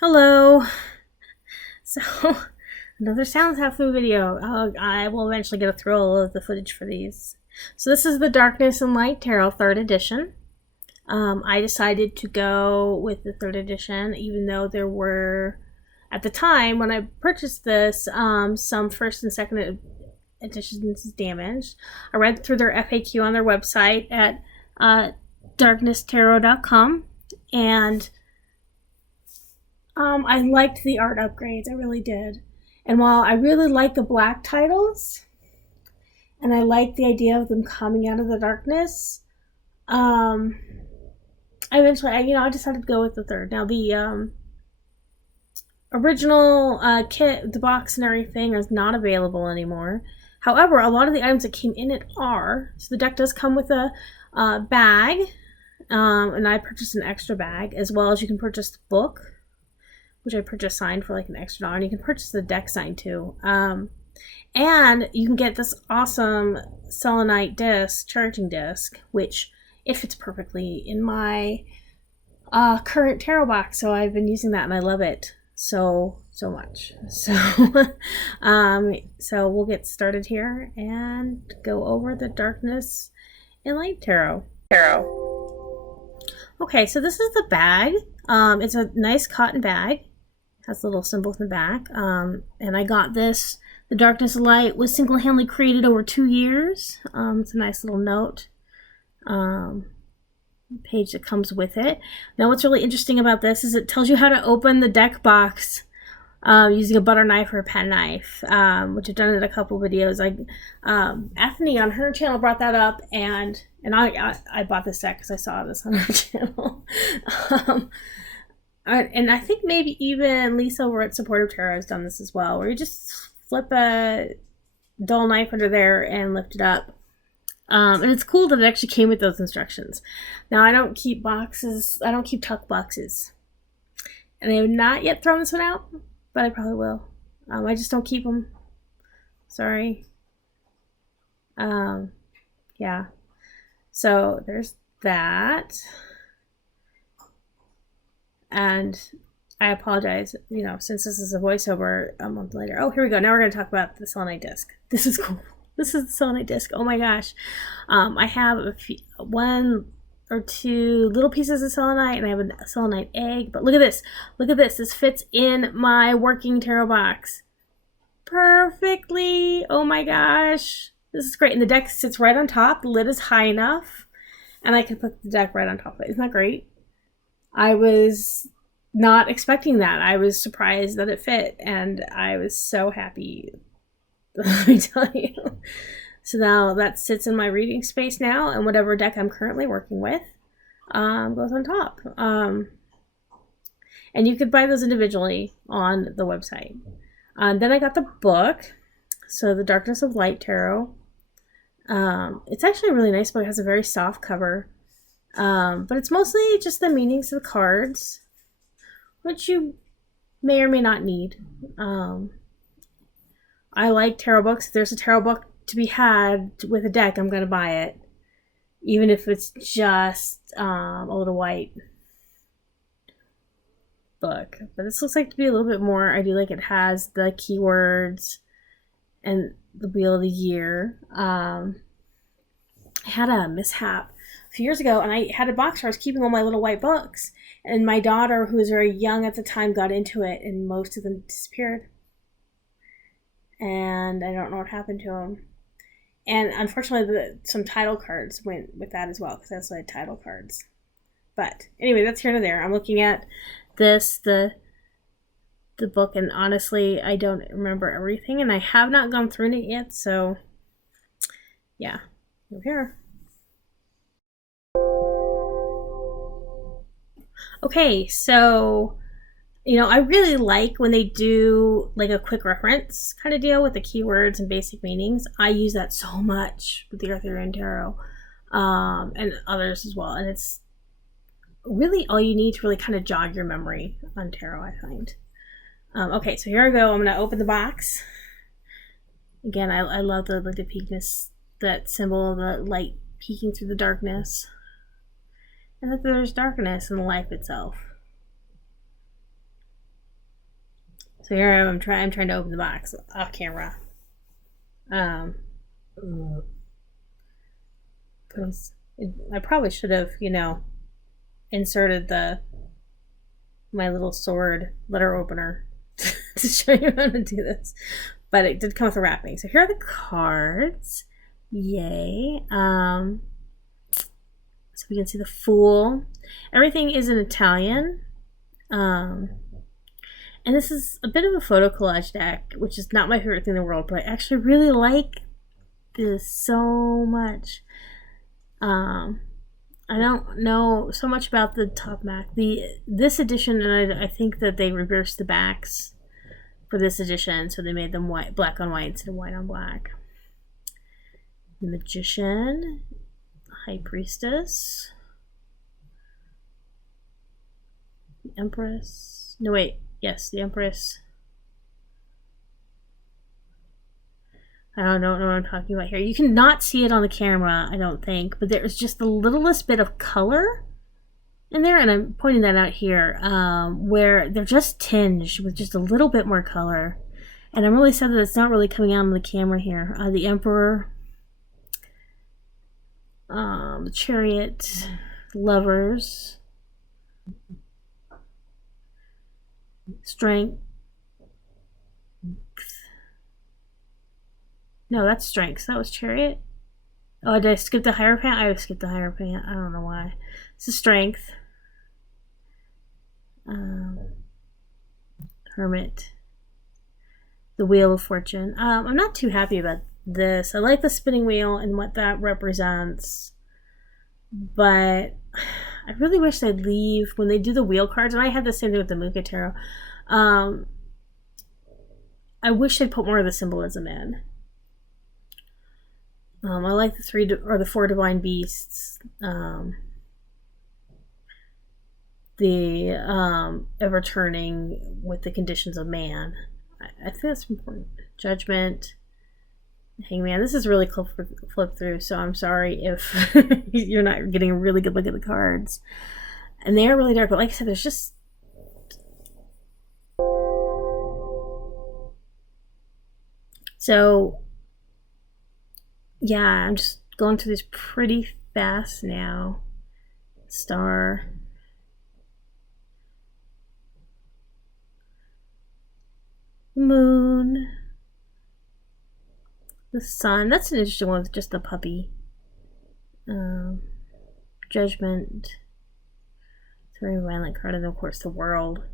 Hello. So, another Sounds Halfway video. I will eventually get a thrill of the footage for these. So this is the Darkness and Light Tarot 3rd edition. I decided to go with the 3rd edition, even though there were, at the time when I purchased this, some 1st and 2nd editions damaged. I read through their FAQ on their website at darknesstarot.com, and I liked the art upgrades. I really did. And while I really like the black titles, and I like the idea of them coming out of the darkness, I decided to go with the 3rd. Now, the original kit, the box and everything, is not available anymore. However, a lot of the items that came in it are. So the deck does come with a bag, and I purchased an extra bag, as well as you can purchase the book, which I purchased signed for like an extra $1. And you can purchase the deck signed too. And you can get this awesome selenite disc, charging disc, which it fits perfectly in my current tarot box. So I've been using that and I love it so much. So, so we'll get started here and go over the Darkness and Light Tarot. Okay, so this is the bag. It's a nice cotton bag. Has a little symbol in the back. And I got this. The Darkness and Light was single-handedly created over 2 years. It's a nice little note page that comes with it. Now, what's really interesting about this is it tells you how to open the deck box using a butter knife or a pen knife, which I've done in a couple videos. Ethne on her channel brought that up, and I bought this deck because I saw this on her channel. And I think maybe even Lisa over at Supportive Tarot has done this as well, where you just flip a dull knife under there and lift it up. And it's cool that it actually came with those instructions. Now, I don't keep boxes. I don't keep tuck boxes. And I have not yet thrown this one out, but I probably will. I just don't keep them. Sorry. Yeah. So there's that. And I apologize, since this is a voiceover a month later. Oh, here we go. Now we're going to talk about the selenite disc. This is cool. This is the selenite disc. Oh my gosh. I have one or two little pieces of selenite, and I have a selenite egg. But look at this. Look at this. This fits in my working tarot box perfectly. Oh my gosh. This is great. And the deck sits right on top. The lid is high enough, and I can put the deck right on top of it. Isn't that great? I was not expecting that. I was surprised that it fit, and I was so happy. Let me tell you. So now that sits in my reading space now, and whatever deck I'm currently working with goes on top. And you could buy those individually on the website. Then I got the book, so the Darkness of Light Tarot. It's actually a really nice book. It has a very soft cover. But it's mostly just the meanings of the cards, which you may or may not need. I like tarot books. If there's a tarot book to be had with a deck, I'm going to buy it. Even if it's just a little white book. But this looks like to be a little bit more. I do like it has the keywords and the Wheel of the Year. I had a mishap a few years ago, and I had a box where I was keeping all my little white books, and my daughter, who was very young at the time, got into it, and most of them disappeared. And I don't know what happened to them. And unfortunately, some title cards went with that as well, because that's like title cards. But anyway, that's here and there. I'm looking at the book, and honestly, I don't remember everything, and I have not gone through it yet, so yeah, over here. Okay, so, I really like when they do like a quick reference kind of deal with the keywords and basic meanings. I use that so much with the Arthurian Tarot and others as well. And it's really all you need to really kind of jog your memory on tarot, I find. Okay, so here I go. I'm going to open the box. Again, I love the peakness, that symbol of the light peeking through the darkness. And that there's darkness in life itself. So here I am. I'm trying to open the box off camera. I probably should have, inserted my little sword letter opener to show you how to do this. But it did come with the wrapping. So here are the cards. Yay. So we can see the Fool. Everything is in Italian. And this is a bit of a photo collage deck, which is not my favorite thing in the world, but I actually really like this so much. I don't know so much about the top back. This edition, and I think that they reversed the backs for this edition, so they made them black on white instead of white on black. The Magician, High Priestess, the Empress. No, wait. Yes, the Empress. I don't know what I'm talking about here. You cannot see it on the camera, I don't think, but there's just the littlest bit of color in there, and I'm pointing that out here, where they're just tinged with just a little bit more color. And I'm really sad that it's not really coming out on the camera here. The Emperor, the Chariot, Lovers, Strength. No, that's Strength. That was Chariot. Oh, did I skip the Hierophant? I skipped the Hierophant. I don't know why. This is Strength. Hermit. The Wheel of Fortune. I'm not too happy about this. I like the spinning wheel and what that represents. But I really wish they'd leave when they do the wheel cards. And I had the same thing with the Muka Tarot. I wish they'd put more of the symbolism in. I like the 4 divine beasts. The ever turning with the conditions of man. I think that's important. Judgment. Hangman. This is really flip through, so I'm sorry if you're not getting a really good look at the cards. And they are really dark, but like I said, there's just... So, yeah, I'm just going through this pretty fast now. Star. Moon. The Sun. That's an interesting one with just the puppy. Judgment. It's a very violent card. And of course the World.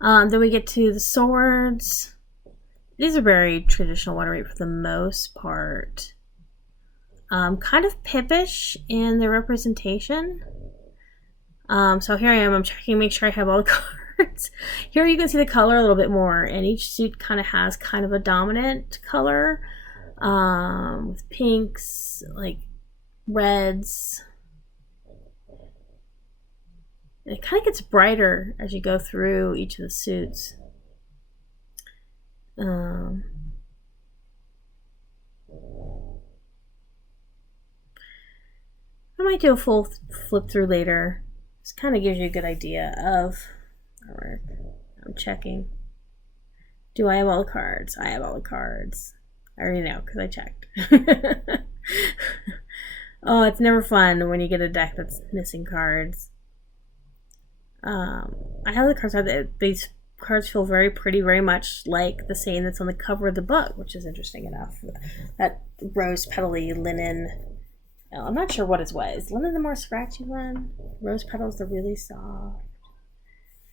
Then we get to the Swords. These are very traditional water weight for the most part. Kind of pippish in their representation. So here I am. I'm checking to make sure I have all the cards. Here you can see the color a little bit more, and each suit kind of has kind of a dominant color, with pinks, like reds. And it kind of gets brighter as you go through each of the suits. I might do a full flip through later. This kind of gives you a good idea of artwork. I'm checking. Do I have all the cards? I have all the cards. I already know because I checked. Oh, it's never fun when you get a deck that's missing cards. I have the cards. These cards feel very pretty, very much like the same that's on the cover of the book, which is interesting enough. That rose petally linen. I'm not sure what it was. Linen the more scratchy one. Rose petals the really soft.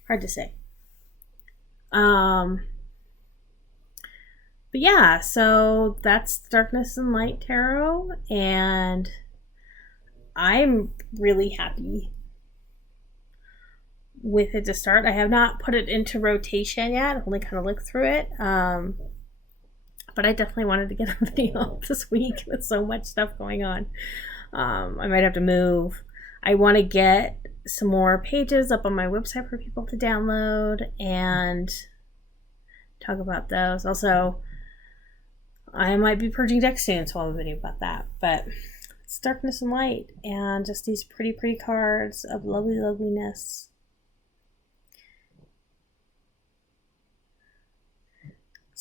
Hard to say. But yeah, so that's Darkness and Light Tarot, and I'm really happy with it to start. I have not put it into rotation yet. I've only kind of looked through it. But I definitely wanted to get a video up this week with so much stuff going on. I might have to move. I want to get some more pages up on my website for people to download and talk about those. Also, I might be purging decks soon, so I'll have a video about that. But it's Darkness and Light, and just these pretty, pretty cards of lovely loveliness.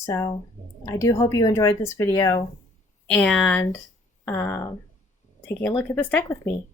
So I do hope you enjoyed this video and taking a look at this deck with me.